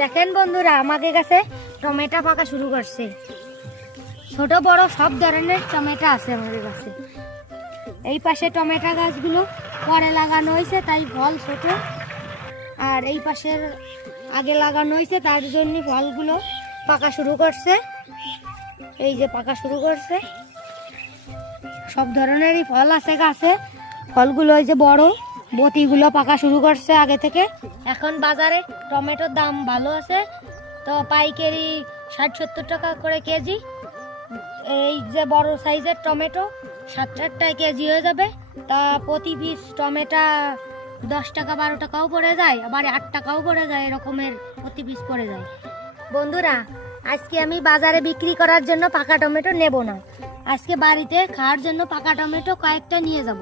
দেখেন বন্ধুরা, আমাদের কাছে টমেটো পাকা শুরু করছে। ছোট বড় সব ধরনের টমেটো আছে আমাদের কাছে। এই পাশে টমেটো গাছগুলো পরে লাগানো হয়েছে, তাই ফল ছোট। আর এই পাশের আগে লাগানো হয়েছে, তার জন্য ফলগুলো পাকা শুরু করছে। এই যে পাকা শুরু করছে, সব ধরনেরই ফল আছে গাছে। ফলগুলো ওই যে বড় বতিগুলো পাকা শুরু করছে আগে থেকে। এখন বাজারে টমেটোর দাম ভালো আছে, তো পাইকারি 60-70 টাকা করে কেজি। এই যে বড় সাইজের টমেটো 7-8 টাকা কেজি হয়ে যাবে। তা প্রতি পিস টমেটো 10 টাকা 12 টাকাও পড়ে যায়, আবার 8 টাকাও পড়ে যায়, এরকমের প্রতি পিস পড়ে যায়। বন্ধুরা, আজকে আমি বাজারে বিক্রি করার জন্য পাকা টমেটো নেব না, আজকে বাড়িতে খাওয়ার জন্য পাকা টমেটো কয়েকটা নিয়ে যাব।